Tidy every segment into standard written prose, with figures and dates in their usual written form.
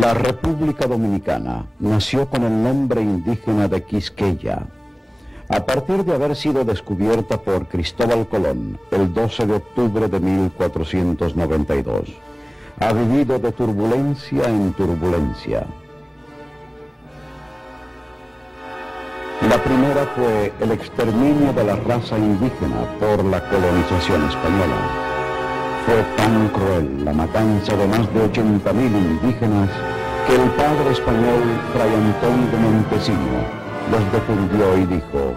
La República Dominicana nació con el nombre indígena de Quisqueya, a partir de haber sido descubierta por Cristóbal Colón el 12 de octubre de 1492. Ha vivido de turbulencia en turbulencia. La primera fue el exterminio de la raza indígena por la colonización española. Fue tan cruel la matanza de más de 80.000 indígenas que el padre español Fray Antón de Montesino los defendió y dijo: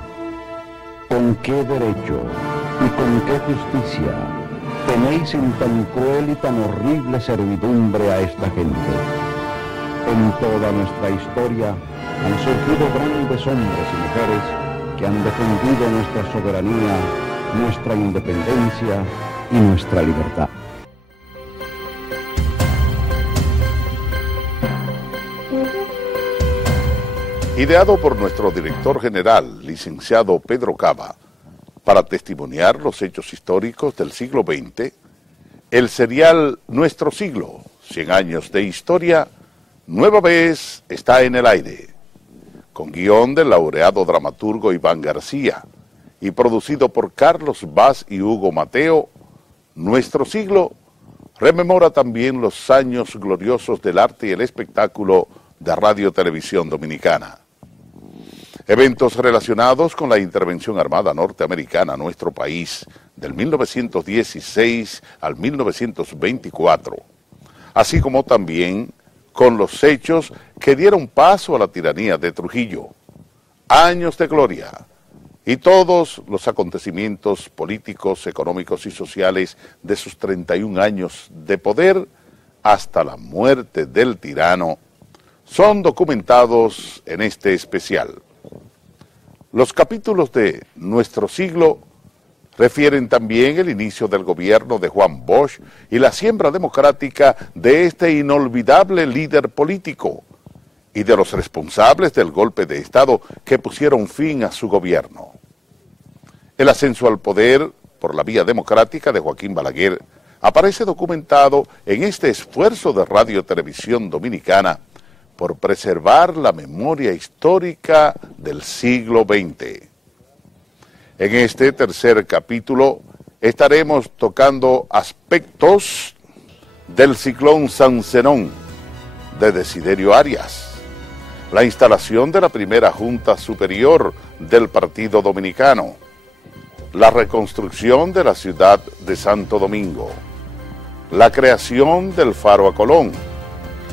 ¿con qué derecho y con qué justicia tenéis en tan cruel y tan horrible servidumbre a esta gente? En toda nuestra historia han surgido grandes hombres y mujeres que han defendido nuestra soberanía, nuestra independencia y nuestra libertad. Ideado por nuestro director general, licenciado Pedro Cava, para testimoniar los hechos históricos del siglo XX, el serial Nuestro Siglo, 100 años de historia, nueva vez está en el aire, con guión del laureado dramaturgo Iván García y producido por Carlos Vaz y Hugo Mateo. Nuestro Siglo rememora también los años gloriosos del arte y el espectáculo de Radio Televisión Dominicana. Eventos relacionados con la intervención armada norteamericana a nuestro país del 1916 al 1924, así como también con los hechos que dieron paso a la tiranía de Trujillo, años de gloria y todos los acontecimientos políticos, económicos y sociales de sus 31 años de poder hasta la muerte del tirano, son documentados en este especial. Los capítulos de Nuestro Siglo refieren también el inicio del gobierno de Juan Bosch y la siembra democrática de este inolvidable líder político y de los responsables del golpe de Estado que pusieron fin a su gobierno. El ascenso al poder por la vía democrática de Joaquín Balaguer aparece documentado en este esfuerzo de Radio Televisión Dominicana por preservar la memoria histórica del siglo XX. En este tercer capítulo estaremos tocando aspectos del ciclón San Zenón de Desiderio Arias, la instalación de la primera Junta Superior del Partido Dominicano, la reconstrucción de la ciudad de Santo Domingo, la creación del Faro a Colón,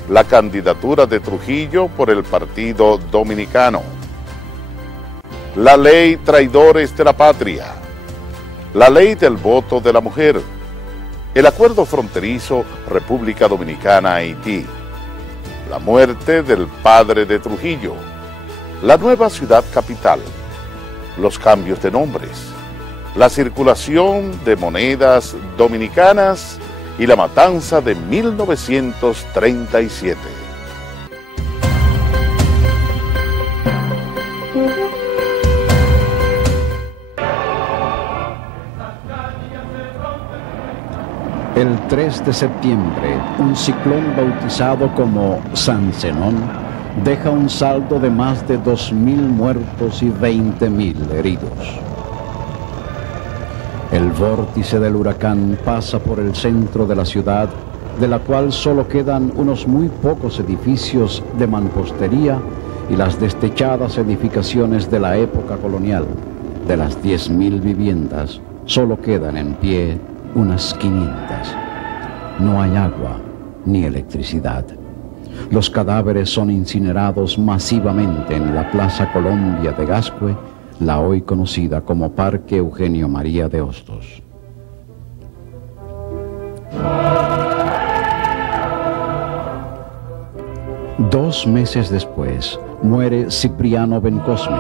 la candidatura de Trujillo por el Partido Dominicano, la ley Traidores de la Patria, la ley del voto de la mujer, el acuerdo fronterizo República Dominicana-Haití, la muerte del padre de Trujillo, la nueva ciudad capital, los cambios de nombres, la circulación de monedas dominicanas y la matanza de 1937. El 3 de septiembre, un ciclón bautizado como San Zenón deja un saldo de más de 2.000 muertos y 20.000 heridos. El vórtice del huracán pasa por el centro de la ciudad, de la cual solo quedan unos muy pocos edificios de mampostería y las destechadas edificaciones de la época colonial. De las 10.000 viviendas, solo quedan en pie unas 500. No hay agua ni electricidad. Los cadáveres son incinerados masivamente en la Plaza Colombia de Gascue, la hoy conocida como Parque Eugenio María de Hostos. Dos meses después, muere Cipriano Bencosme,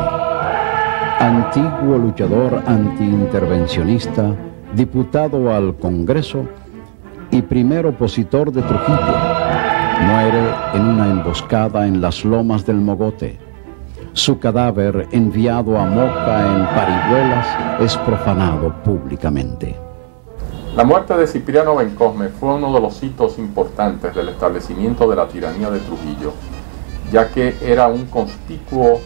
antiguo luchador antiintervencionista, diputado al Congreso y primer opositor de Trujillo. Muere en una emboscada en las lomas del Mogote. Su cadáver, enviado a Moca en Parihuelas, es profanado públicamente. La muerte de Cipriano Bencosme fue uno de los hitos importantes del establecimiento de la tiranía de Trujillo, ya que era un conspicuo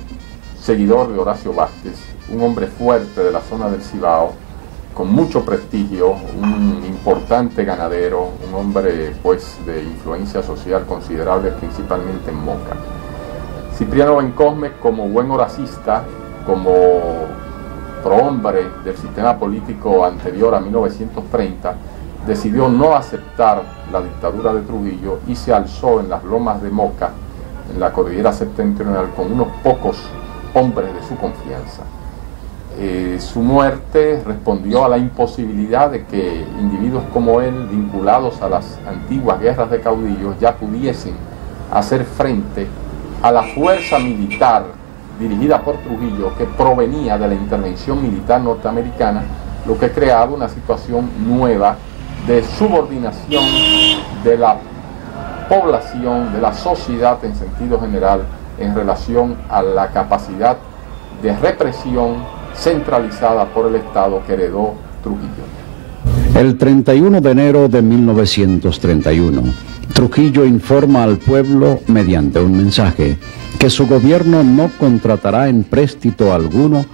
seguidor de Horacio Vázquez, un hombre fuerte de la zona del Cibao, con mucho prestigio, un importante ganadero, un hombre pues de influencia social considerable principalmente en Moca. Cipriano Bencosme, como buen horacista, como prohombre del sistema político anterior a 1930, decidió no aceptar la dictadura de Trujillo y se alzó en las lomas de Moca, en la cordillera septentrional, con unos pocos hombres de su confianza. Su muerte respondió a la imposibilidad de que individuos como él, vinculados a las antiguas guerras de caudillos, ya pudiesen hacer frente a la fuerza militar dirigida por Trujillo, que provenía de la intervención militar norteamericana, lo que creaba una situación nueva de subordinación de la población, de la sociedad en sentido general, en relación a la capacidad de represión centralizada por el Estado que heredó Trujillo. El 31 de enero de 1931, Trujillo informa al pueblo, mediante un mensaje, que su gobierno no contratará empréstito alguno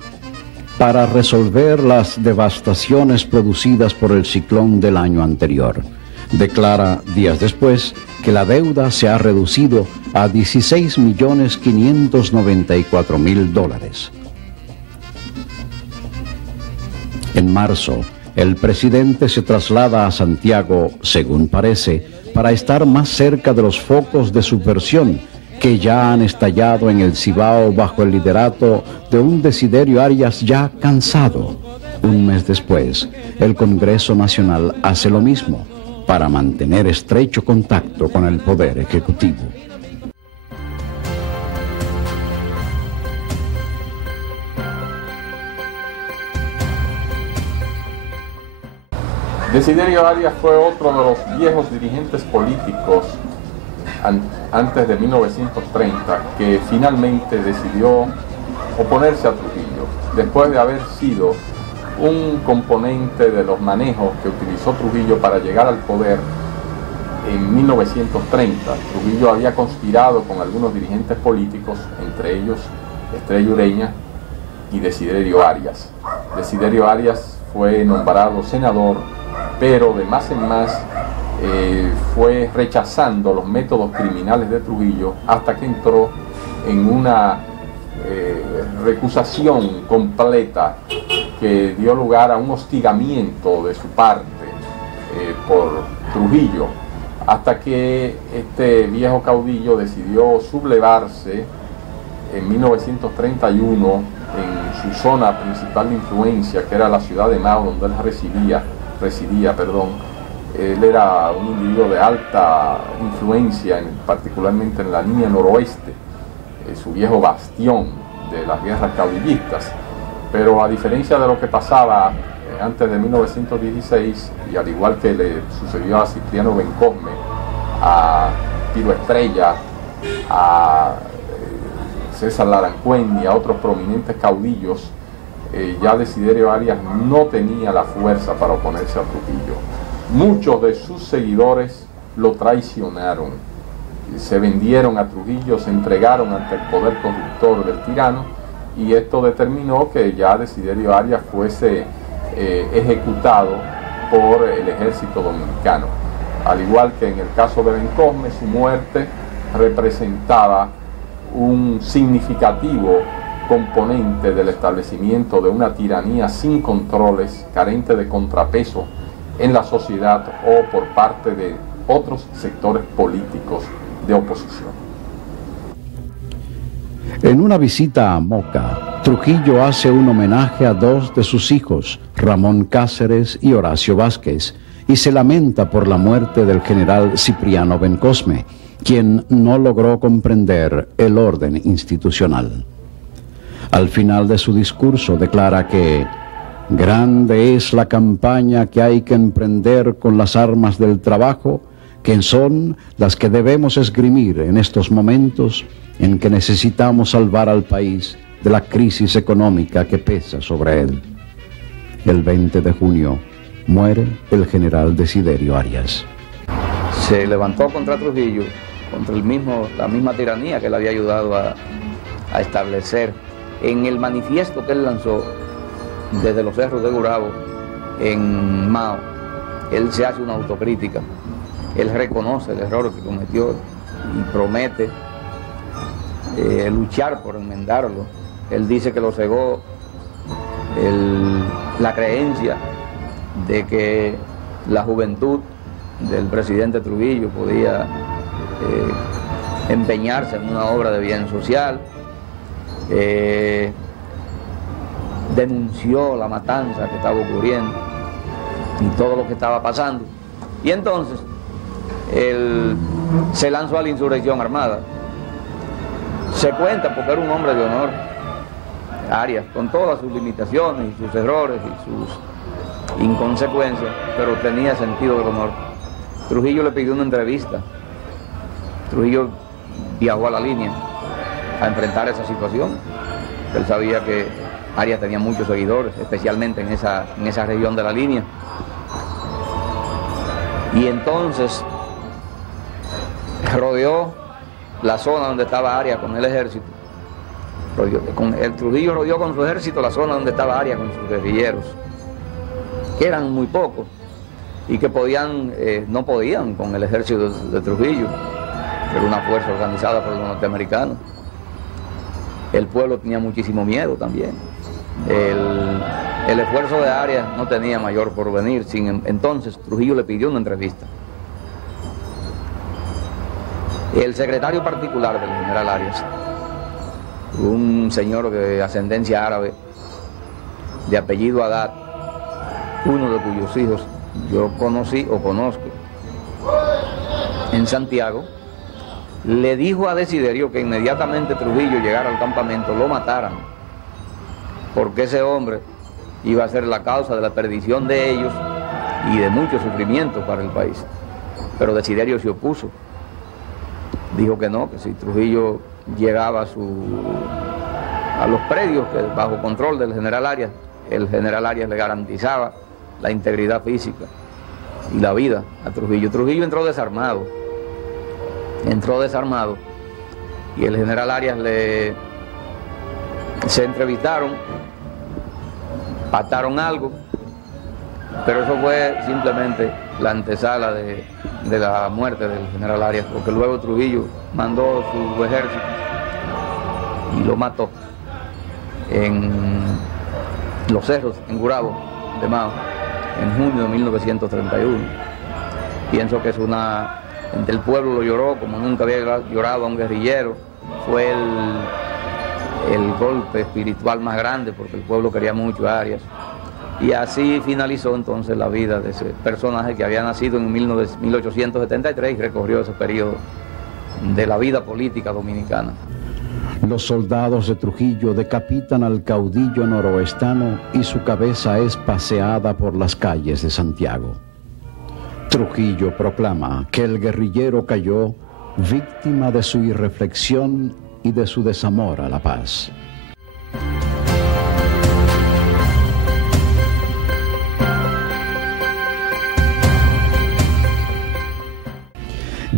para resolver las devastaciones producidas por el ciclón del año anterior. Declara días después que la deuda se ha reducido a $16.594.000. En marzo, el presidente se traslada a Santiago, según parece, para estar más cerca de los focos de subversión que ya han estallado en el Cibao bajo el liderato de un Desiderio Arias ya cansado. Un mes después, el Congreso Nacional hace lo mismo para mantener estrecho contacto con el Poder Ejecutivo. Desiderio Arias fue otro de los viejos dirigentes políticos antes de 1930 que finalmente decidió oponerse a Trujillo, después de haber sido un componente de los manejos que utilizó Trujillo para llegar al poder en 1930. Trujillo había conspirado con algunos dirigentes políticos, entre ellos Estrella Ureña y Desiderio Arias. Desiderio Arias fue nombrado senador, pero de más en más fue rechazando los métodos criminales de Trujillo hasta que entró en una recusación completa que dio lugar a un hostigamiento de su parte por Trujillo, hasta que este viejo caudillo decidió sublevarse en 1931 en su zona principal de influencia, que era la ciudad de Mao, donde él residía. Él era un individuo de alta influencia, particularmente en la línea noroeste, su viejo bastión de las guerras caudillistas. Pero a diferencia de lo que pasaba antes de 1916, y al igual que le sucedió a Cipriano Bencosme, a Piro Estrella, a César Larancuén y a otros prominentes caudillos, ya Desiderio Arias no tenía la fuerza para oponerse a Trujillo. Muchos de sus seguidores lo traicionaron, se vendieron a Trujillo, se entregaron ante el poder corruptor del tirano, y esto determinó que ya Desiderio Arias fuese ejecutado por el ejército dominicano. Al igual que en el caso de Bencosme, su muerte representaba un significativo componente del establecimiento de una tiranía sin controles, carente de contrapeso en la sociedad o por parte de otros sectores políticos de oposición. En una visita a Moca, Trujillo hace un homenaje a dos de sus hijos, Ramón Cáceres y Horacio Vázquez, y se lamenta por la muerte del general Cipriano Bencosme, quien no logró comprender el orden institucional. Al final de su discurso declara que grande es la campaña que hay que emprender con las armas del trabajo, que son las que debemos esgrimir en estos momentos en que necesitamos salvar al país de la crisis económica que pesa sobre él. El 20 de junio muere el general Desiderio Arias. Se levantó contra Trujillo, contra la misma tiranía que él había ayudado a establecer. En el manifiesto que él lanzó desde los cerros de Gurabo, en Mao, él se hace una autocrítica. Él reconoce el error que cometió y promete luchar por enmendarlo. Él dice que lo cegó la creencia de que la juventud del presidente Trujillo podía empeñarse en una obra de bien social. Denunció la matanza que estaba ocurriendo y todo lo que estaba pasando. Y entonces él se lanzó a la insurrección armada. Se cuenta, porque era un hombre de honor, Arias, con todas sus limitaciones y sus errores y sus inconsecuencias, pero tenía sentido del honor. Trujillo le pidió una entrevista. Trujillo viajó a la línea a enfrentar esa situación. Él sabía que Arias tenía muchos seguidores, especialmente en esa región de la línea. Y entonces rodeó la zona donde estaba Arias con el ejército. El Trujillo rodeó con su ejército la zona donde estaba Arias con sus guerrilleros, que eran muy pocos y que no podían con el ejército de Trujillo, que era una fuerza organizada por los norteamericanos. El pueblo tenía muchísimo miedo también. El esfuerzo de Arias no tenía mayor porvenir. Entonces Trujillo le pidió una entrevista. El secretario particular del general Arias, un señor de ascendencia árabe, de apellido Haddad, uno de cuyos hijos yo conocí o conozco en Santiago, le dijo a Desiderio que inmediatamente Trujillo llegara al campamento, lo mataran, porque ese hombre iba a ser la causa de la perdición de ellos y de mucho sufrimiento para el país. Pero Desiderio se opuso. Dijo que no, que si Trujillo llegaba a los predios que bajo control del general Arias, el general Arias le garantizaba la integridad física y la vida a Trujillo. Trujillo entró desarmado y el general Arias se entrevistaron, pactaron algo, pero eso fue simplemente la antesala de la muerte del general Arias, porque luego Trujillo mandó su ejército y lo mató en los cerros, en Gurabo de Mao, en junio de 1931. Pienso que el pueblo lo lloró como nunca había llorado a un guerrillero. Fue el golpe espiritual más grande, porque el pueblo quería mucho a Arias. Y así finalizó entonces la vida de ese personaje que había nacido en 1873 y recorrió ese periodo de la vida política dominicana. Los soldados de Trujillo decapitan al caudillo noroestano y su cabeza es paseada por las calles de Santiago. Trujillo proclama que el guerrillero cayó víctima de su irreflexión y de su desamor a la paz.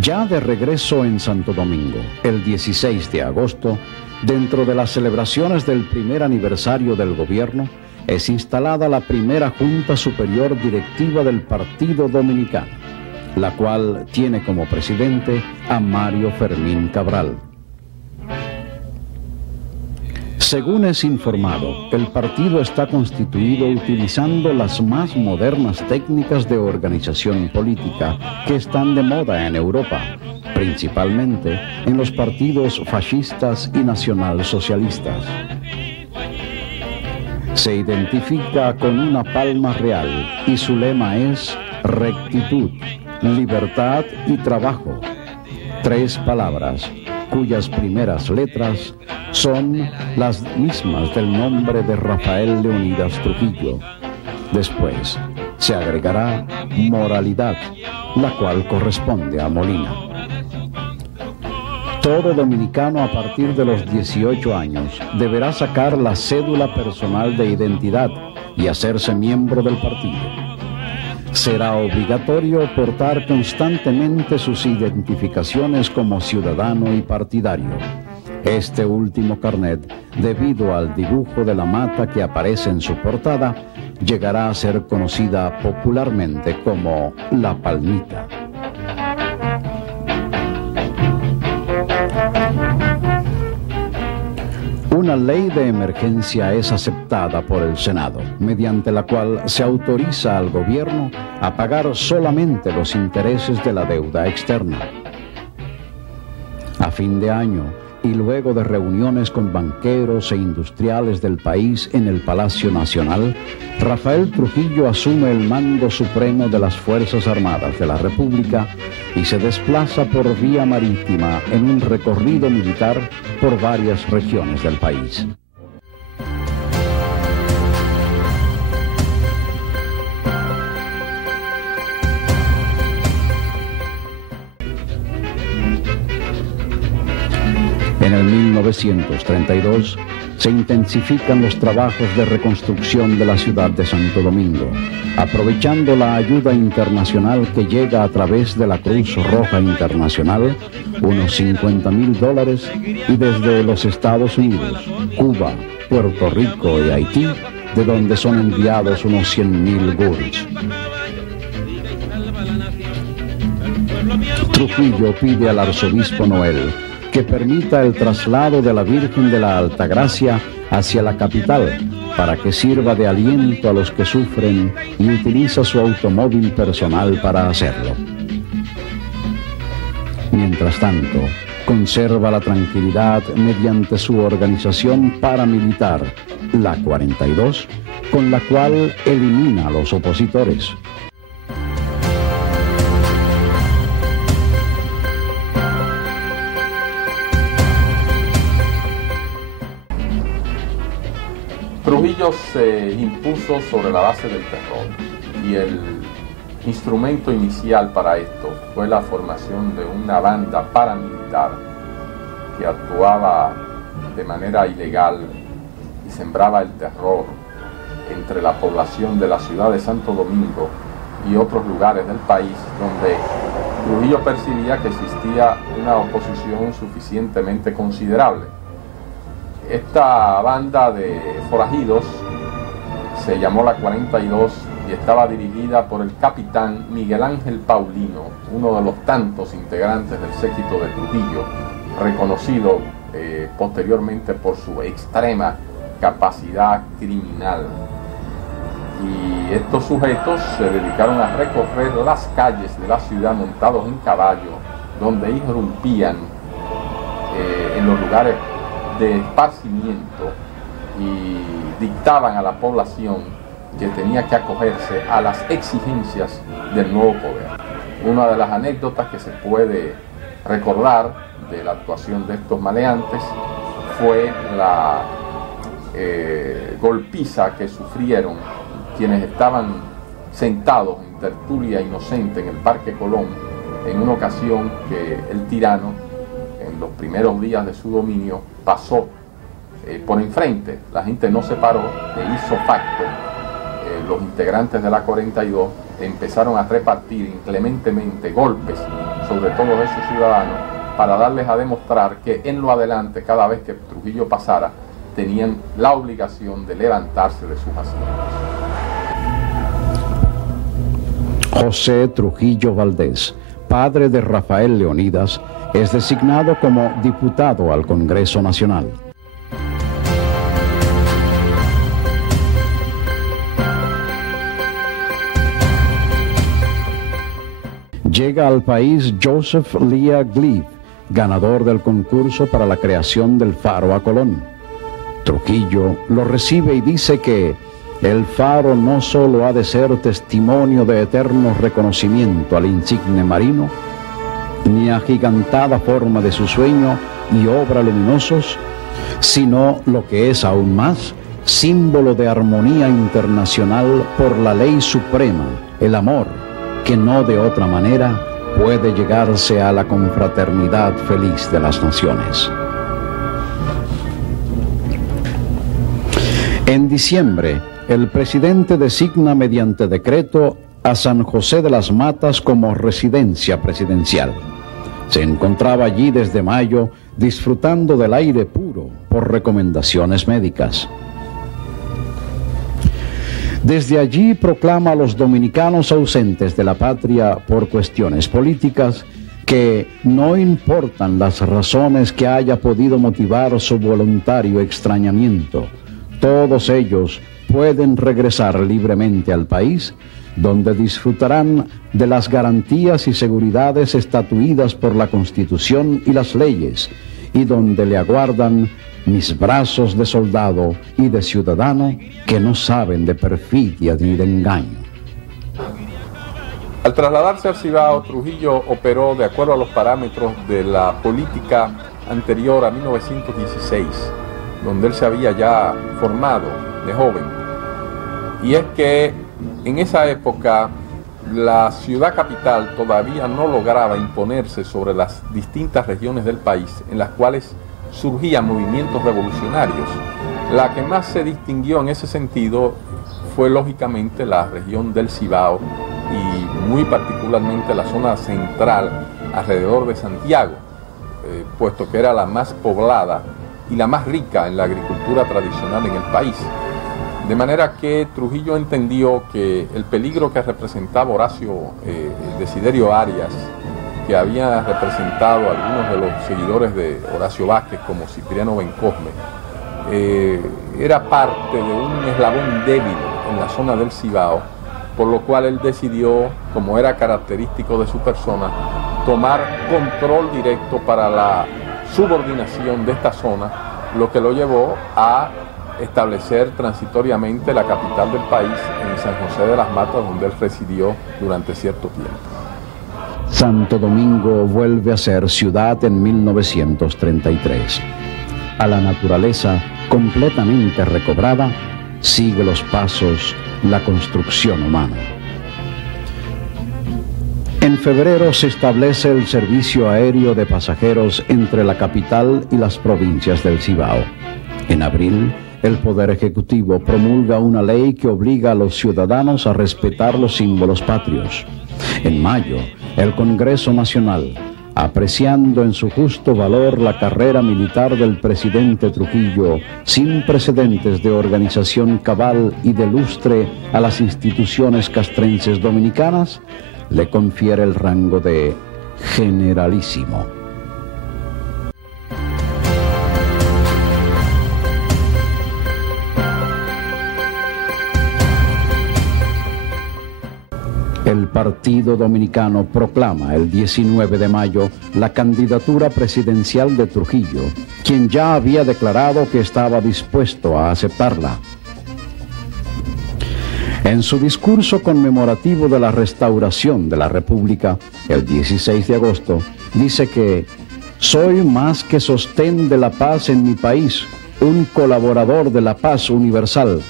Ya de regreso en Santo Domingo, el 16 de agosto, dentro de las celebraciones del primer aniversario del gobierno, es instalada la primera Junta Superior Directiva del Partido Dominicano, la cual tiene como presidente a Mario Fermín Cabral. Según es informado, el partido está constituido utilizando las más modernas técnicas de organización política que están de moda en Europa, principalmente en los partidos fascistas y nacionalsocialistas. Se identifica con una palma real y su lema es rectitud, libertad y trabajo. 3 palabras cuyas primeras letras son las mismas del nombre de Rafael Leonidas Trujillo. Después se agregará moralidad, la cual corresponde a Molina. Todo dominicano a partir de los 18 años deberá sacar la cédula personal de identidad y hacerse miembro del partido. será obligatorio portar constantemente sus identificaciones como ciudadano y partidario. Este último carnet, debido al dibujo de la mata que aparece en su portada, llegará a ser conocida popularmente como la palmita. Una ley de emergencia es aceptada por el Senado, mediante la cual se autoriza al gobierno a pagar solamente los intereses de la deuda externa. A fin de año, y luego de reuniones con banqueros e industriales del país en el Palacio Nacional, Rafael Trujillo asume el mando supremo de las Fuerzas Armadas de la República y se desplaza por vía marítima en un recorrido militar por varias regiones del país. En el 1932 se intensifican los trabajos de reconstrucción de la ciudad de Santo Domingo, aprovechando la ayuda internacional que llega a través de la Cruz Roja Internacional, unos $50.000, y desde los Estados Unidos, Cuba, Puerto Rico y Haití, de donde son enviados unos 100.000 gurus. Trujillo pide al arzobispo Noel que permita el traslado de la Virgen de la Altagracia hacia la capital, para que sirva de aliento a los que sufren, y utiliza su automóvil personal para hacerlo. Mientras tanto, conserva la tranquilidad mediante su organización paramilitar, la 42, con la cual elimina a los opositores. Trujillo se impuso sobre la base del terror, y el instrumento inicial para esto fue la formación de una banda paramilitar que actuaba de manera ilegal y sembraba el terror entre la población de la ciudad de Santo Domingo y otros lugares del país donde Trujillo percibía que existía una oposición suficientemente considerable. Esta banda de forajidos se llamó la 42 y estaba dirigida por el capitán Miguel Ángel Paulino, uno de los tantos integrantes del séquito de Trujillo, reconocido posteriormente por su extrema capacidad criminal. Y estos sujetos se dedicaron a recorrer las calles de la ciudad montados en caballo, donde irrumpían en los lugares de esparcimiento y dictaban a la población que tenía que acogerse a las exigencias del nuevo poder. Una de las anécdotas que se puede recordar de la actuación de estos maleantes fue la golpiza que sufrieron quienes estaban sentados en tertulia inocente en el Parque Colón en una ocasión que el tirano, en los primeros días de su dominio, pasó por enfrente. La gente no se paró e hizo facto. Los integrantes de la 42 empezaron a repartir inclementemente golpes sobre todos esos ciudadanos para darles a demostrar que en lo adelante, cada vez que Trujillo pasara, tenían la obligación de levantarse de sus asientos. José Trujillo Valdés, padre de Rafael Leonidas, es designado como diputado al Congreso Nacional. Llega al país Joseph Lea Glieb, ganador del concurso para la creación del faro a Colón. Trujillo lo recibe y dice que el faro no solo ha de ser testimonio de eterno reconocimiento al insigne marino, ni agigantada forma de su sueño y obra luminosos, sino, lo que es aún más, símbolo de armonía internacional por la ley suprema, el amor, que no de otra manera puede llegarse a la confraternidad feliz de las naciones. En diciembre, el presidente designa mediante decreto a San José de las Matas como residencia presidencial. Se encontraba allí desde mayo disfrutando del aire puro por recomendaciones médicas. Desde allí proclama a los dominicanos ausentes de la patria por cuestiones políticas que no importan las razones que haya podido motivar su voluntario extrañamiento, todos ellos pueden regresar libremente al país, donde disfrutarán de las garantías y seguridades estatuidas por la Constitución y las leyes, y donde le aguardan mis brazos de soldado y de ciudadano que no saben de perfidia ni de engaño. Al trasladarse al Cibao, Trujillo operó de acuerdo a los parámetros de la política anterior a 1916, donde él se había ya formado de joven. Y es que en esa época la ciudad capital todavía no lograba imponerse sobre las distintas regiones del país en las cuales surgían movimientos revolucionarios. La que más se distinguió en ese sentido fue lógicamente la región del Cibao y muy particularmente la zona central alrededor de Santiago, puesto que era la más poblada y la más rica en la agricultura tradicional en el país. De manera que Trujillo entendió que el peligro que representaba Horacio Desiderio Arias, que había representado a algunos de los seguidores de Horacio Vázquez como Cipriano Bencosme, era parte de un eslabón débil en la zona del Cibao, por lo cual él decidió, como era característico de su persona, tomar control directo para la subordinación de esta zona, lo que lo llevó a establecer transitoriamente la capital del país en San José de las Matas, donde él residió durante cierto tiempo. Santo Domingo vuelve a ser ciudad en 1933. A la naturaleza completamente recobrada, sigue los pasos la construcción humana. En febrero se establece el servicio aéreo de pasajeros entre la capital y las provincias del Cibao. En abril, el Poder Ejecutivo promulga una ley que obliga a los ciudadanos a respetar los símbolos patrios. En mayo, el Congreso Nacional, apreciando en su justo valor la carrera militar del presidente Trujillo, sin precedentes de organización cabal y de lustre a las instituciones castrenses dominicanas, le confiere el rango de generalísimo. El Partido Dominicano proclama el 19 de mayo la candidatura presidencial de Trujillo, quien ya había declarado que estaba dispuesto a aceptarla. En su discurso conmemorativo de la restauración de la República, el 16 de agosto, dice que «Soy más que sostén de la paz en mi país, un colaborador de la paz universal»,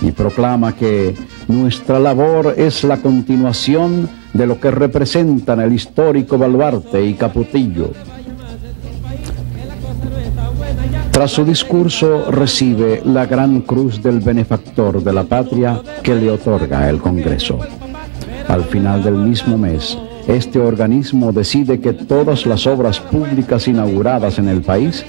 y proclama que nuestra labor es la continuación de lo que representan el histórico Baluarte y Capotillo. Tras su discurso recibe la Gran Cruz del Benefactor de la Patria que le otorga el Congreso. Al final del mismo mes, este organismo decide que todas las obras públicas inauguradas en el país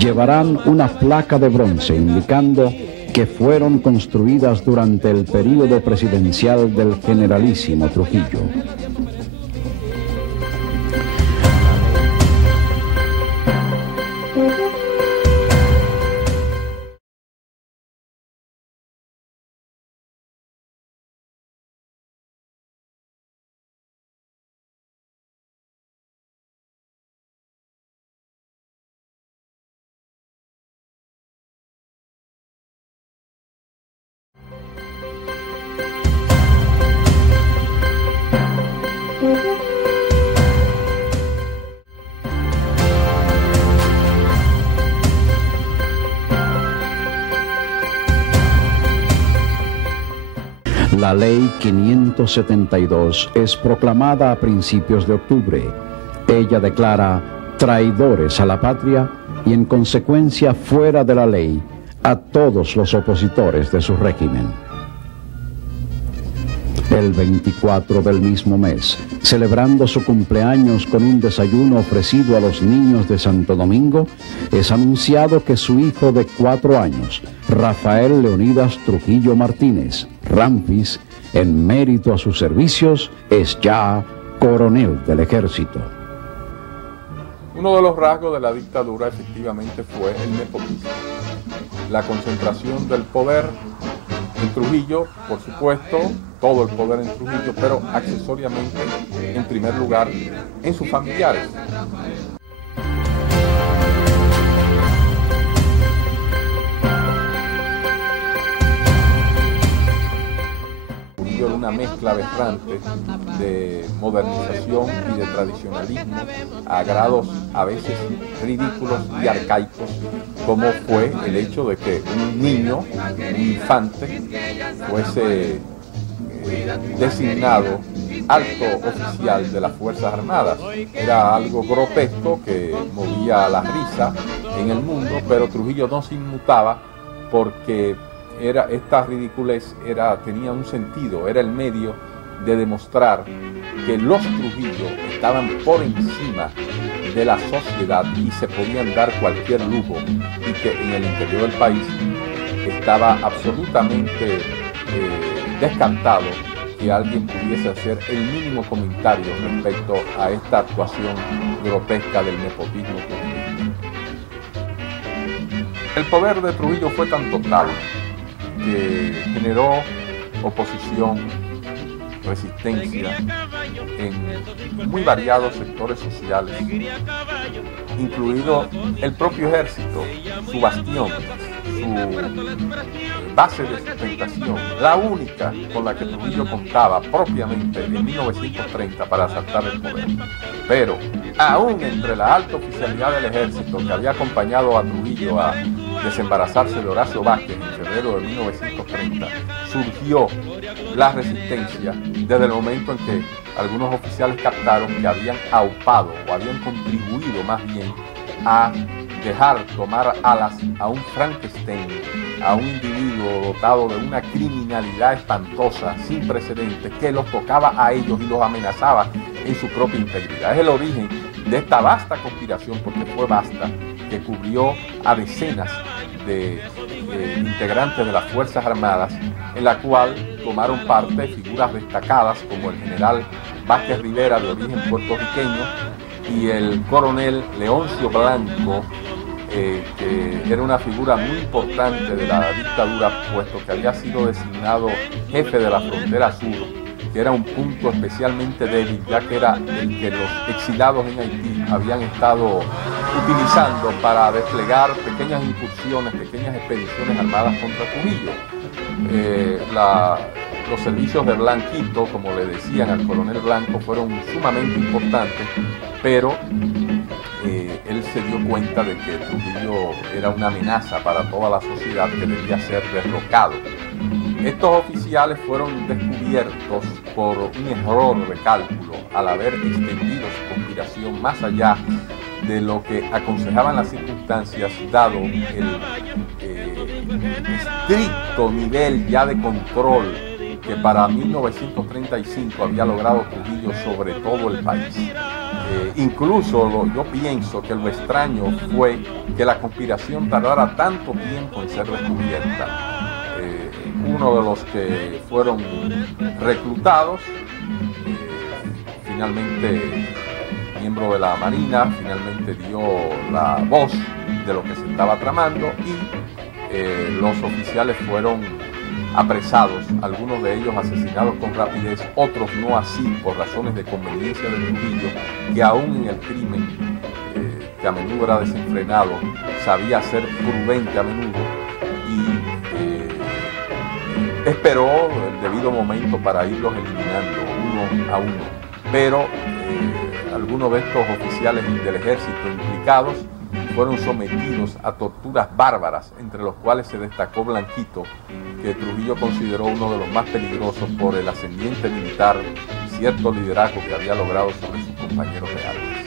llevarán una placa de bronce indicando que fueron construidas durante el período presidencial del generalísimo Trujillo. La Ley 572 es proclamada a principios de octubre. Ella declara traidores a la patria y en consecuencia fuera de la ley a todos los opositores de su régimen. El 24 del mismo mes, celebrando su cumpleaños con un desayuno ofrecido a los niños de Santo Domingo, es anunciado que su hijo de 4 años, Rafael Leonidas Trujillo Martínez, Ramfis, en mérito a sus servicios, es ya coronel del ejército. Uno de los rasgos de la dictadura efectivamente fue el nepotismo, la concentración del poder en Trujillo, por supuesto, todo el poder en Trujillo, pero accesoriamente, en primer lugar, en sus familiares. Trujillo era una mezcla aberrante de modernización y de tradicionalismo a grados a veces ridículos y arcaicos, como fue el hecho de que un niño, un infante, fuese designado alto oficial de las Fuerzas Armadas. Era algo grotesco que movía la risa en el mundo, pero Trujillo no se inmutaba porque esta ridiculez tenía un sentido, era el medio de demostrar que los Trujillo estaban por encima de la sociedad y se podían dar cualquier lujo, y que en el interior del país estaba absolutamente descartado que alguien pudiese hacer el mínimo comentario respecto a esta actuación grotesca del nepotismo trujillista. El poder de Trujillo fue tan total que generó oposición, resistencia en muy variados sectores sociales, incluido el propio ejército, su bastión, su base de sustentación, la única con la que Trujillo contaba propiamente en 1930 para asaltar el poder. Pero aún entre la alta oficialidad del ejército que había acompañado a Trujillo a desembarazarse de Horacio Vázquez en febrero de 1930, surgió la resistencia desde el momento en que algunos oficiales captaron que habían aupado o habían contribuido más bien a dejar tomar alas a un Frankenstein, a un individuo dotado de una criminalidad espantosa, sin precedentes, que los tocaba a ellos y los amenazaba en su propia integridad. Es el origen de esta vasta conspiración, porque fue vasta, que cubrió a decenas de integrantes de las Fuerzas Armadas, en la cual tomaron parte figuras destacadas como el general Vázquez Rivera, de origen puertorriqueño, y el coronel Leoncio Blanco, que era una figura muy importante de la dictadura, puesto que había sido designado jefe de la frontera sur, que era un punto especialmente débil, ya que era el que los exilados en Haití habían estado utilizando para desplegar pequeñas incursiones, pequeñas expediciones armadas contra Trujillo. Los servicios de Blanquito, como le decían al coronel Blanco, fueron sumamente importantes, pero él se dio cuenta de que Trujillo era una amenaza para toda la sociedad que debía ser derrocado. Estos oficiales fueron descubiertos por un error de cálculo al haber extendido su conspiración más allá de lo que aconsejaban las circunstancias, dado el estricto nivel ya de control que para 1935 había logrado Trujillo sobre todo el país. Incluso yo pienso que lo extraño fue que la conspiración tardara tanto tiempo en ser descubierta. Uno de los que fueron reclutados, finalmente miembro de la Marina, finalmente dio la voz de lo que se estaba tramando, y los oficiales fueron apresados, algunos de ellos asesinados con rapidez, otros no así, por razones de conveniencia de Trujillo, que aún en el crimen, que a menudo era desenfrenado, sabía ser prudente a menudo, y esperó el debido momento para irlos eliminando uno a uno. Pero algunos de estos oficiales del ejército implicados fueron sometidos a torturas bárbaras, entre los cuales se destacó Blanquito, que Trujillo consideró uno de los más peligrosos por el ascendiente militar y cierto liderazgo que había logrado sobre sus compañeros de armas.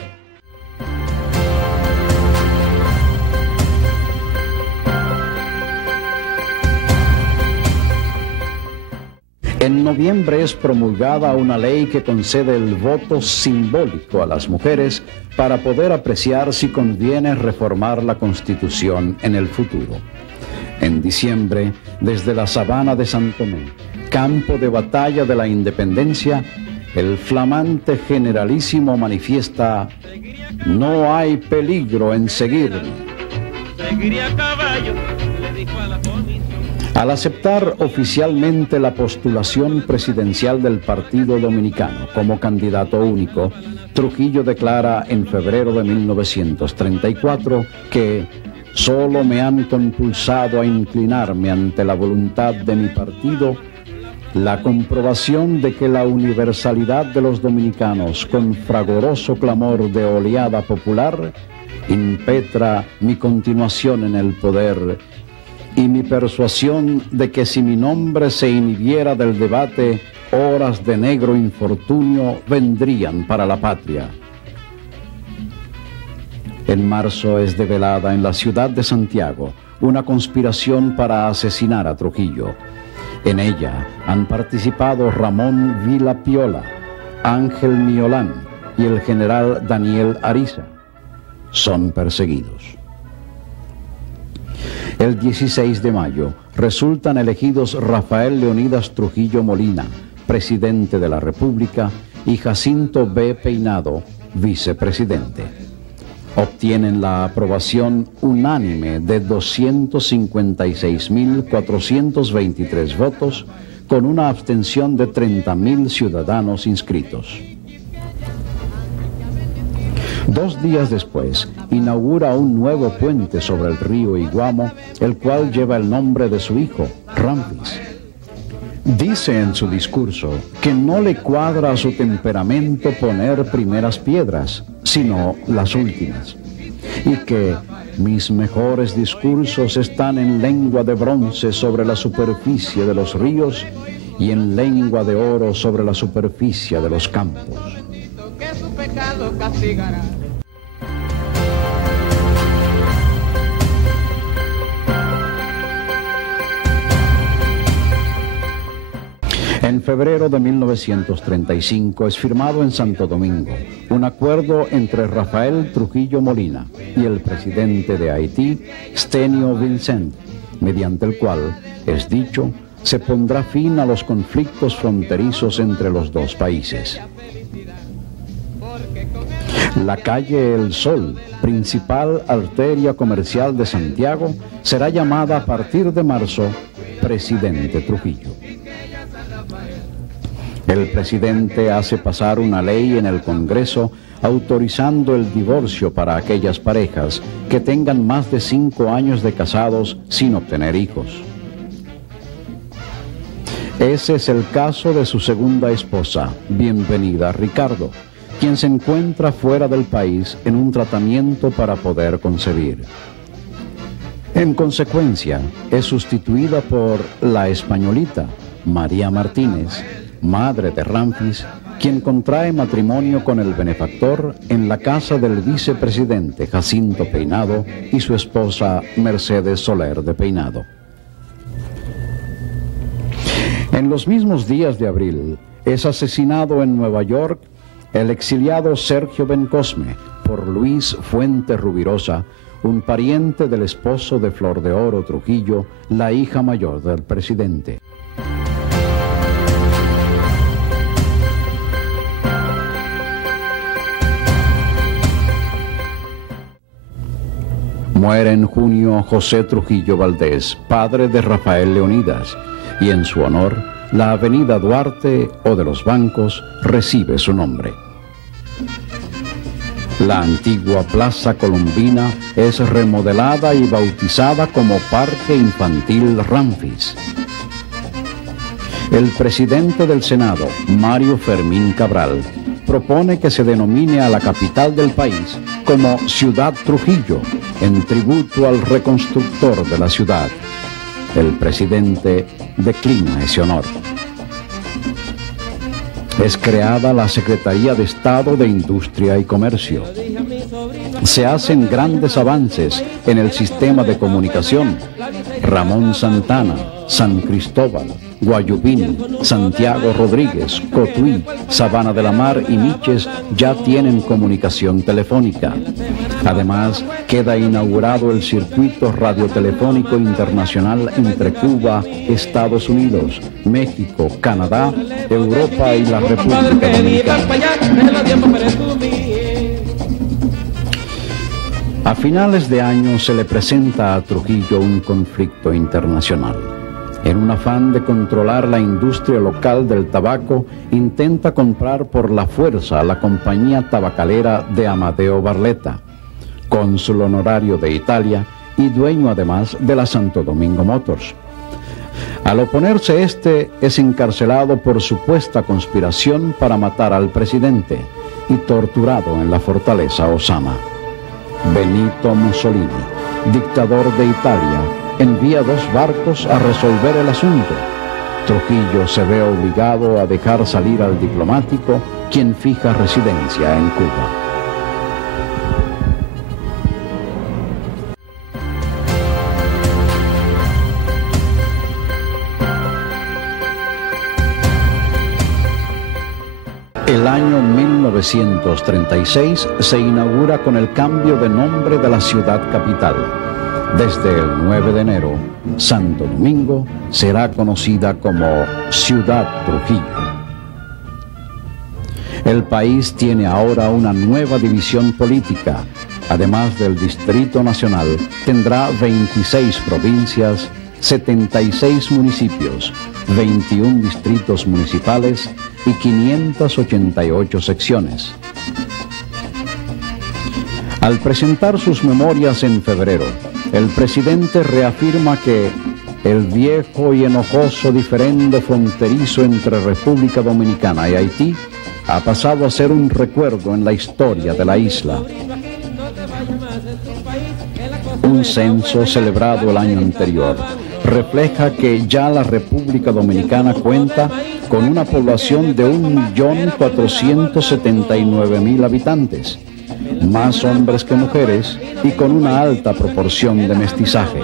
En noviembre es promulgada una ley que concede el voto simbólico a las mujeres para poder apreciar si conviene reformar la Constitución en el futuro. En diciembre, desde la Sabana de San Tomé, campo de batalla de la independencia, el flamante generalísimo manifiesta: no hay peligro en seguirme. Al aceptar oficialmente la postulación presidencial del Partido Dominicano como candidato único, Trujillo declara en febrero de 1934 que solo me han compulsado a inclinarme ante la voluntad de mi partido la comprobación de que la universalidad de los dominicanos, con fragoroso clamor de oleada popular, impetra mi continuación en el poder, y mi persuasión de que si mi nombre se inhibiera del debate, horas de negro infortunio vendrían para la patria. En marzo es develada en la ciudad de Santiago una conspiración para asesinar a Trujillo. En ella han participado Ramón Vila Piola, Ángel Miolán y el general Daniel Ariza. Son perseguidos. El 16 de mayo resultan elegidos Rafael Leonidas Trujillo Molina, presidente de la República, y Jacinto B. Peinado, vicepresidente. Obtienen la aprobación unánime de 256.423 votos, con una abstención de 30.000 ciudadanos inscritos. 2 días después, inaugura un nuevo puente sobre el río Iguamo, el cual lleva el nombre de su hijo, Ramfis. Dice en su discurso que no le cuadra a su temperamento poner primeras piedras, sino las últimas, y que mis mejores discursos están en lengua de bronce sobre la superficie de los ríos y en lengua de oro sobre la superficie de los campos. Que su pecado castigará. En febrero de 1935 es firmado en Santo Domingo un acuerdo entre Rafael Trujillo Molina y el presidente de Haití, Stenio Vincent, mediante el cual, es dicho, se pondrá fin a los conflictos fronterizos entre los dos países. La calle El Sol, principal arteria comercial de Santiago, será llamada a partir de marzo Presidente Trujillo. El presidente hace pasar una ley en el Congreso autorizando el divorcio para aquellas parejas que tengan más de 5 años de casados sin obtener hijos. Ese es el caso de su segunda esposa, Bienvenida Ricardo, quien se encuentra fuera del país en un tratamiento para poder concebir. En consecuencia, es sustituida por la españolita, María Martínez, madre de Ramfis, quien contrae matrimonio con el benefactor en la casa del vicepresidente Jacinto Peinado y su esposa Mercedes Soler de Peinado. En los mismos días de abril es asesinado en Nueva York el exiliado Sergio Bencosme por Luis Fuente Rubirosa, un pariente del esposo de Flor de Oro Trujillo, la hija mayor del presidente. Muere en junio José Trujillo Valdés, padre de Rafael Leonidas, y en su honor, la avenida Duarte o de los Bancos recibe su nombre. La antigua Plaza Colombina es remodelada y bautizada como Parque Infantil Ramfis. El presidente del Senado, Mario Fermín Cabral, propone que se denomine a la capital del país como Ciudad Trujillo, en tributo al reconstructor de la ciudad. El presidente declina ese honor. Es creada la Secretaría de Estado de Industria y Comercio. Se hacen grandes avances en el sistema de comunicación. Ramón Santana, San Cristóbal, Guayubín, Santiago Rodríguez, Cotuí, Sabana de la Mar y Miches ya tienen comunicación telefónica. Además, queda inaugurado el circuito radiotelefónico internacional entre Cuba, Estados Unidos, México, Canadá, Europa y la República Dominicana. A finales de año se le presenta a Trujillo un conflicto internacional. En un afán de controlar la industria local del tabaco, intenta comprar por la fuerza a la compañía tabacalera de Amadeo Barletta, cónsul honorario de Italia y dueño además de la Santo Domingo Motors. Al oponerse este, es encarcelado por supuesta conspiración para matar al presidente y torturado en la fortaleza Osama. Benito Mussolini, dictador de Italia, envía 2 barcos a resolver el asunto. Trujillo se ve obligado a dejar salir al diplomático, quien fija residencia en Cuba. El año 1936 se inaugura con el cambio de nombre de la ciudad capital. Desde el 9 de enero, Santo Domingo será conocida como Ciudad Trujillo. El país tiene ahora una nueva división política. Además del Distrito Nacional, tendrá 26 provincias, 76 municipios, 21 distritos municipales y 588 secciones. Al presentar sus memorias en febrero, el presidente reafirma que el viejo y enojoso diferendo fronterizo entre República Dominicana y Haití ha pasado a ser un recuerdo en la historia de la isla. Un censo celebrado el año anterior refleja que ya la República Dominicana cuenta con una población de 1.479.000 habitantes, más hombres que mujeres y con una alta proporción de mestizaje.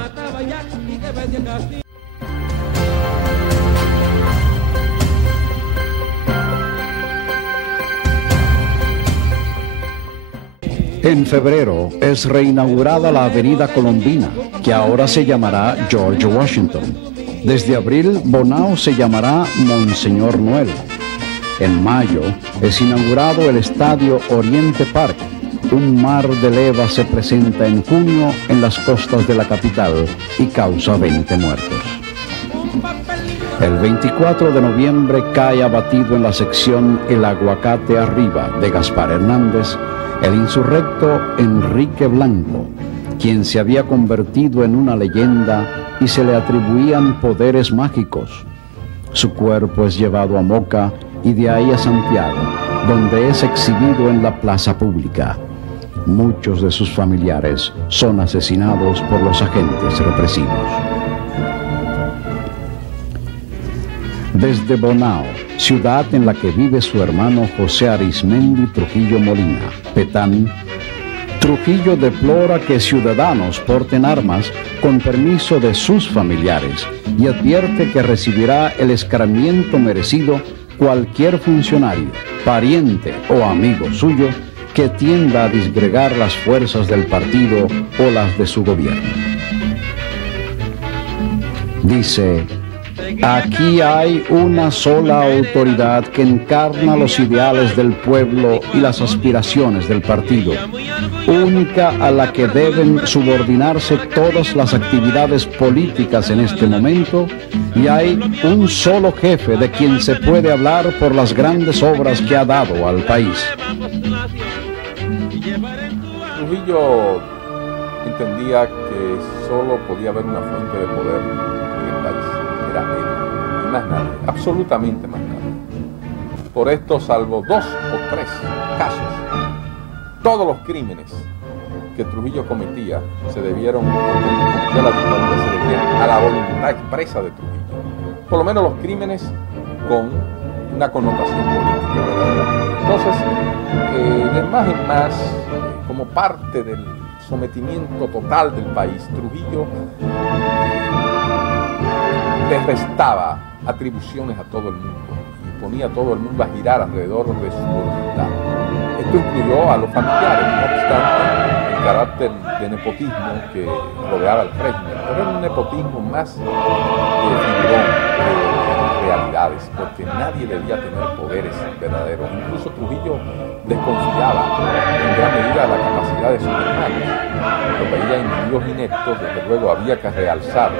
En febrero es reinaugurada la Avenida Colombina, que ahora se llamará George Washington. Desde abril, Bonao se llamará Monseñor Noel. En mayo es inaugurado el Estadio Oriente Park. Un mar de leva se presenta en junio en las costas de la capital y causa 20 muertos. El 24 de noviembre cae abatido en la sección El Aguacate Arriba de Gaspar Hernández el insurrecto Enrique Blanco, quien se había convertido en una leyenda y se le atribuían poderes mágicos. Su cuerpo es llevado a Moca y de ahí a Santiago, donde es exhibido en la plaza pública. Muchos de sus familiares son asesinados por los agentes represivos. Desde Bonao, ciudad en la que vive su hermano José Arismendi Trujillo Molina, Petán, Trujillo deplora que ciudadanos porten armas con permiso de sus familiares y advierte que recibirá el escarmiento merecido cualquier funcionario, pariente o amigo suyo que tienda a disgregar las fuerzas del partido o las de su gobierno. Dice: aquí hay una sola autoridad que encarna los ideales del pueblo y las aspiraciones del partido, única a la que deben subordinarse todas las actividades políticas en este momento, y hay un solo jefe de quien se puede hablar por las grandes obras que ha dado al país. Trujillo entendía que solo podía haber una fuente de poder en el país. Era él, y más nada, absolutamente más nada. Por esto, salvo 2 o 3 casos, todos los crímenes que Trujillo cometía se debieron a la voluntad expresa de Trujillo. Por lo menos los crímenes con una connotación política. Entonces, de más en más, como parte del sometimiento total del país, Trujillo le restaba atribuciones a todo el mundo y ponía a todo el mundo a girar alrededor de su voluntad. Esto incluyó a los familiares, no obstante el carácter de nepotismo que rodeaba el régimen, pero era un nepotismo más de figurón que realidades, porque nadie debía tener poderes verdaderos. Incluso Trujillo desconfiaba en gran medida de la capacidad de sus hermanos. Lo veía individuos ineptos, desde luego había que realzar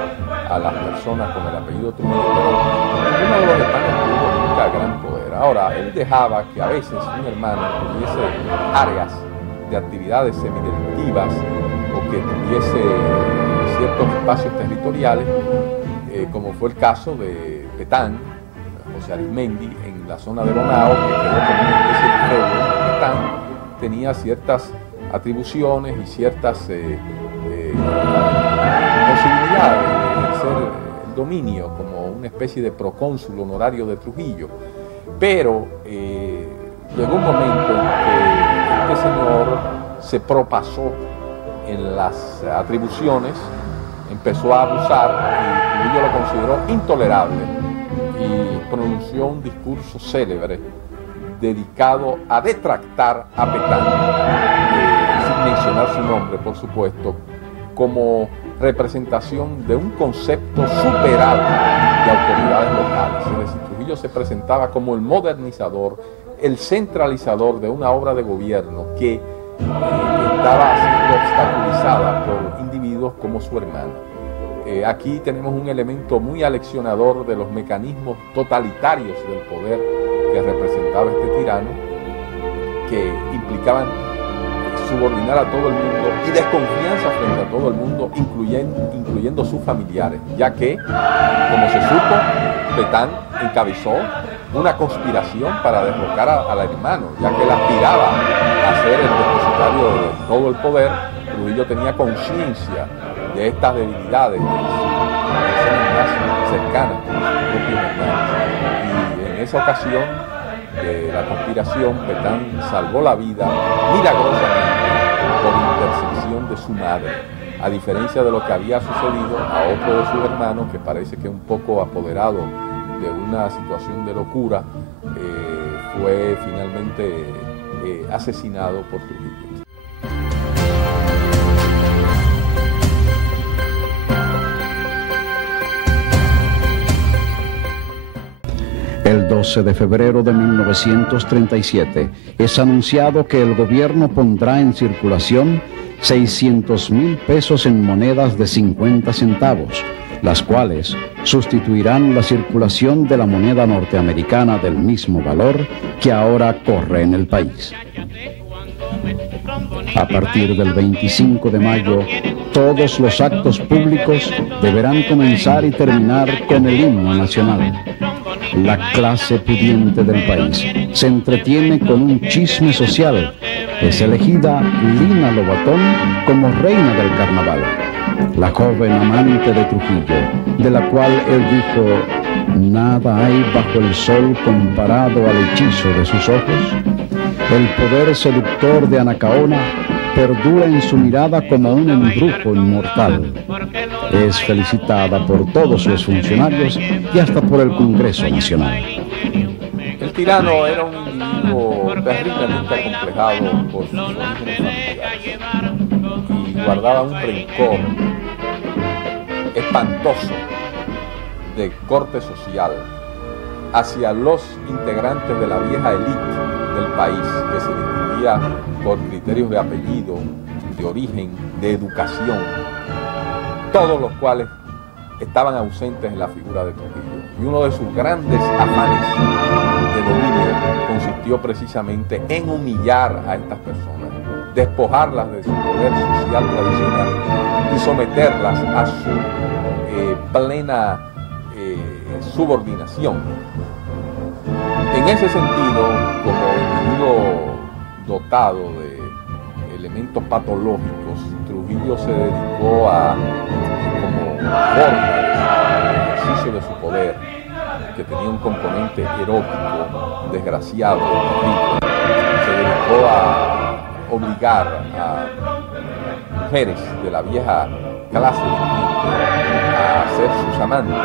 a las personas con el apellido Trujillo, pero ninguno de los hermanos tuvo nunca gran poder. Ahora, él dejaba que a veces un hermano tuviese áreas de actividades semidelictivas o que tuviese ciertos espacios territoriales, como fue el caso de Petán, José Arismendi, en la zona de Bonao, que quedó como una especie de feudo. Petán tenía ciertas atribuciones y ciertas posibilidades de ejercer el dominio como una especie de procónsul honorario de Trujillo. Pero llegó un momento en que este señor se propasó en las atribuciones, empezó a abusar y Trujillo lo consideró intolerable y pronunció un discurso célebre dedicado a detractar a Petán, sin mencionar su nombre, por supuesto, como representación de un concepto superado de autoridades locales. Es decir, Trujillo se presentaba como el modernizador, el centralizador de una obra de gobierno que estaba siendo obstaculizada por individuos como su hermano. Aquí tenemos un elemento muy aleccionador de los mecanismos totalitarios del poder que representaba este tirano, que implicaban subordinar a todo el mundo y desconfianza frente a todo el mundo, incluyendo sus familiares, ya que, como se supo, Petán encabezó una conspiración para derrocar al hermano, ya que él aspiraba a ser el depositario de todo el poder. Trujillo tenía conciencia de estas debilidades de las personas más cercanas con sus propios hermanos. Y en esa ocasión de la conspiración, Petán salvó la vida milagrosamente por intercesión de su madre, a diferencia de lo que había sucedido a otro de sus hermanos, que parece que un poco apoderado de una situación de locura, fue finalmente asesinado por Trujillo. El 12 de febrero de 1937 es anunciado que el gobierno pondrá en circulación 600,000 pesos en monedas de 50 centavos, las cuales sustituirán la circulación de la moneda norteamericana del mismo valor que ahora corre en el país. A partir del 25 de mayo, todos los actos públicos deberán comenzar y terminar con el himno nacional. La clase pudiente del país se entretiene con un chisme social. Es elegida Lina Lobatón como reina del carnaval, la joven amante de Trujillo, de la cual él dijo: nada hay bajo el sol comparado al hechizo de sus ojos. El poder seductor de Anacaona perdura en su mirada como un embrujo inmortal. Es felicitada por todos sus funcionarios y hasta por el Congreso Nacional. El tirano era un individuo terriblemente acomplejado por sus orígenes familiares y guardaba un rencor espantoso de corte social hacia los integrantes de la vieja élite del país, que se distinguía por criterios de apellido, de origen, de educación, todos los cuales estaban ausentes en la figura de Trujillo. Y uno de sus grandes afanes de dominio consistió precisamente en humillar a estas personas, despojarlas de su poder social tradicional y someterlas a su plena subordinación. En ese sentido, como individuo dotado de elementos patológicos, Trujillo se dedicó a, como forma de ejercicio de su poder, que tenía un componente erótico, desgraciado, terrible, se dedicó a obligar a mujeres de la vieja clase a ser sus amantes.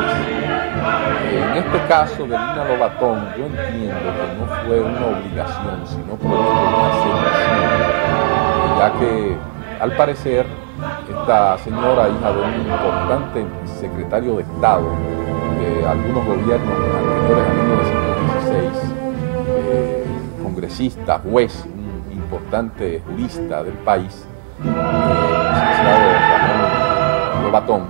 En este caso de Lina Lobatón, yo entiendo que no fue una obligación, sino producto de una seducción, ya que al parecer esta señora, hija de un importante secretario de Estado de algunos gobiernos anteriores a 1916, congresista, juez, un importante jurista del país, licenciado Ramón Lobatón,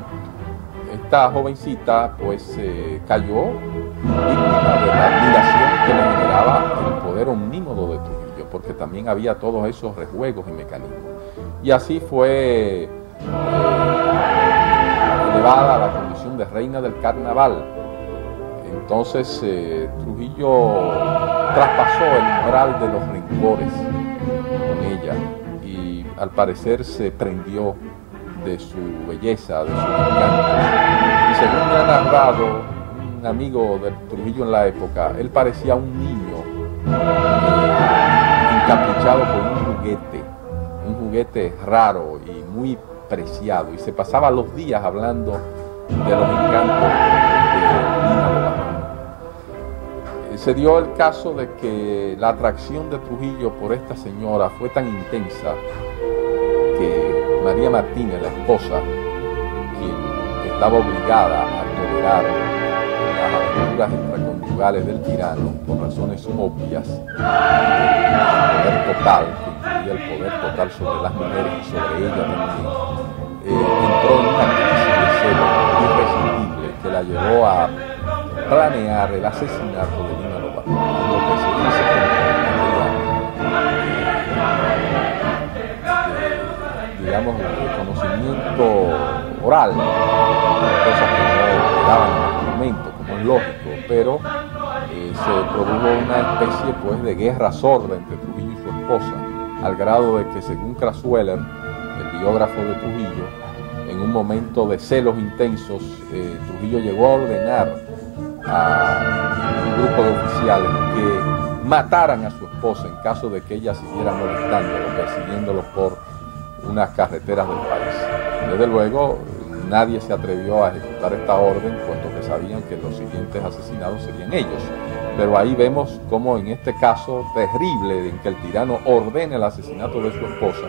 esta jovencita pues cayó víctima de la admiración que le generaba el poder omnímodo de Trujillo, porque también había todos esos rejuegos y mecanismos. Y así fue elevada a la condición de reina del carnaval. Entonces Trujillo traspasó el umbral de los rencores con ella y al parecer se prendió de su belleza, de su encanto. Y según me ha narrado un amigo de Trujillo en la época, él parecía un niño encaprichado por un juguete raro y muy preciado, y se pasaba los días hablando de los encantos de Lina Lobatón. Se dio el caso de que la atracción de Trujillo por esta señora fue tan intensa que María Martínez, la esposa, quien estaba obligada a tolerar las aventuras extraconyugales del tirano por razones obvias, el poder total, que incluía el poder total sobre las mujeres y sobre ella también, entró en una crisis de celo irresistible que la llevó a planear el asesinato de Lina Lobatón, lo que se dice digamos, de conocimiento oral, cosas que no daban en el momento, como es lógico, pero se produjo una especie pues de guerra sorda entre Trujillo y su esposa, al grado de que, según Krasweller, el biógrafo de Trujillo, en un momento de celos intensos, Trujillo llegó a ordenar a un grupo de oficiales que mataran a su esposa en caso de que ella siguiera molestándolo, persiguiéndolo por unas carreteras del país. Desde luego, nadie se atrevió a ejecutar esta orden, puesto que sabían que los siguientes asesinados serían ellos. Pero ahí vemos cómo en este caso terrible en que el tirano ordena el asesinato de su esposa,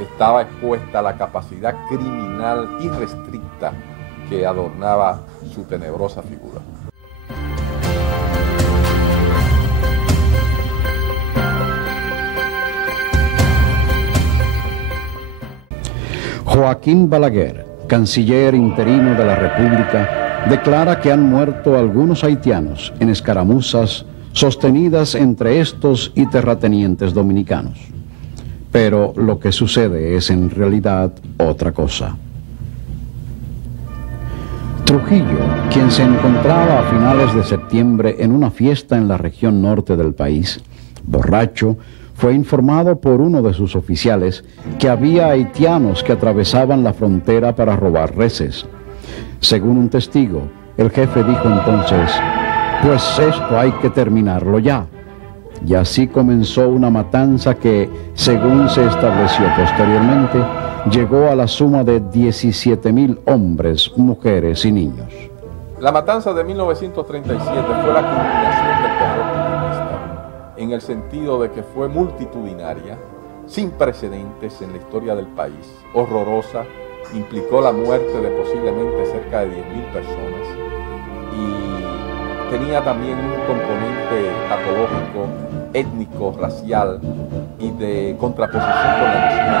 estaba expuesta la capacidad criminal irrestricta que adornaba su tenebrosa figura. Joaquín Balaguer, canciller interino de la República, declara que han muerto algunos haitianos en escaramuzas sostenidas entre estos y terratenientes dominicanos. Pero lo que sucede es en realidad otra cosa. Trujillo, quien se encontraba a finales de septiembre en una fiesta en la región norte del país, borracho, fue informado por uno de sus oficiales que había haitianos que atravesaban la frontera para robar reses. Según un testigo, el jefe dijo entonces: pues esto hay que terminarlo ya. Y así comenzó una matanza que, según se estableció posteriormente, llegó a la suma de 17,000 hombres, mujeres y niños. La matanza de 1937 fue la culminación del terror trujillista, en el sentido de que fue multitudinaria, sin precedentes en la historia del país, horrorosa, implicó la muerte de posiblemente cerca de 10,000 personas y tenía también un componente patológico, étnico, racial y de contraposición con la nación.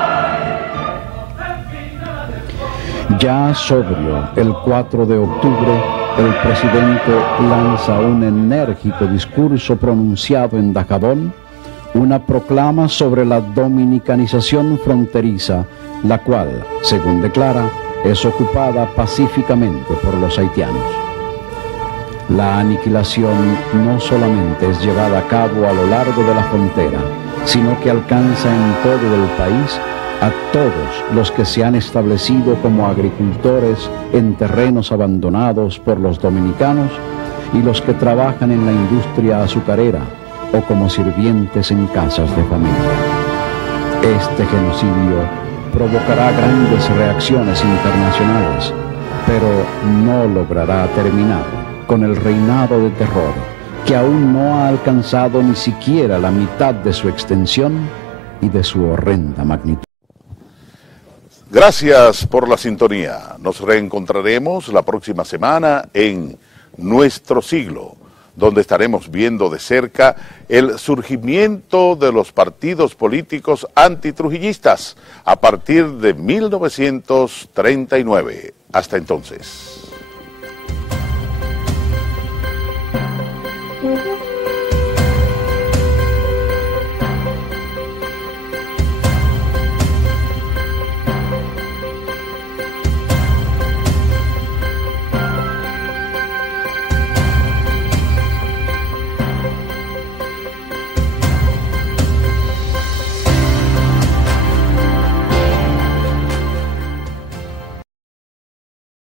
Ya sobrio, el 4 de octubre, el presidente lanza un enérgico discurso pronunciado en Dajabón, una proclama sobre la dominicanización fronteriza, la cual, según declara, es ocupada pacíficamente por los haitianos. La aniquilación no solamente es llevada a cabo a lo largo de la frontera, sino que alcanza en todo el país a todos los que se han establecido como agricultores en terrenos abandonados por los dominicanos y los que trabajan en la industria azucarera o como sirvientes en casas de familia. Este genocidio provocará grandes reacciones internacionales, pero no logrará terminar con el reinado de terror que aún no ha alcanzado ni siquiera la mitad de su extensión y de su horrenda magnitud. Gracias por la sintonía. Nos reencontraremos la próxima semana en Nuestro Siglo, donde estaremos viendo de cerca el surgimiento de los partidos políticos antitrujillistas a partir de 1939. Hasta entonces.